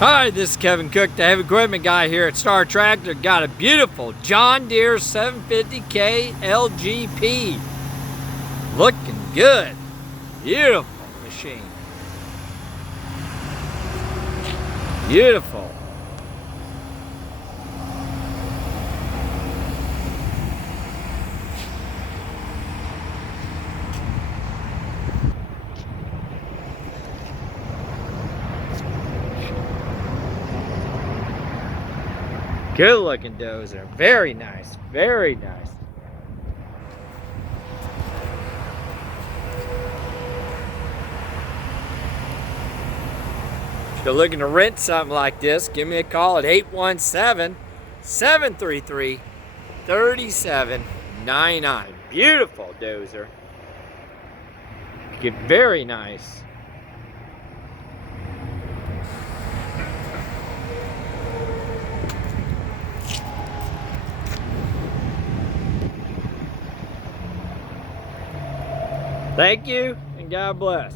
Hi, this is Kevin Cook, the heavy equipment guy here at Star Tractor. Got a beautiful John Deere 750K LGP. Looking good. Beautiful machine. Beautiful. Good looking dozer. Very nice. Very nice. If you're looking to rent something like this, give me a call at 817-733-3799. Beautiful dozer. Get very nice. Thank you, and God bless.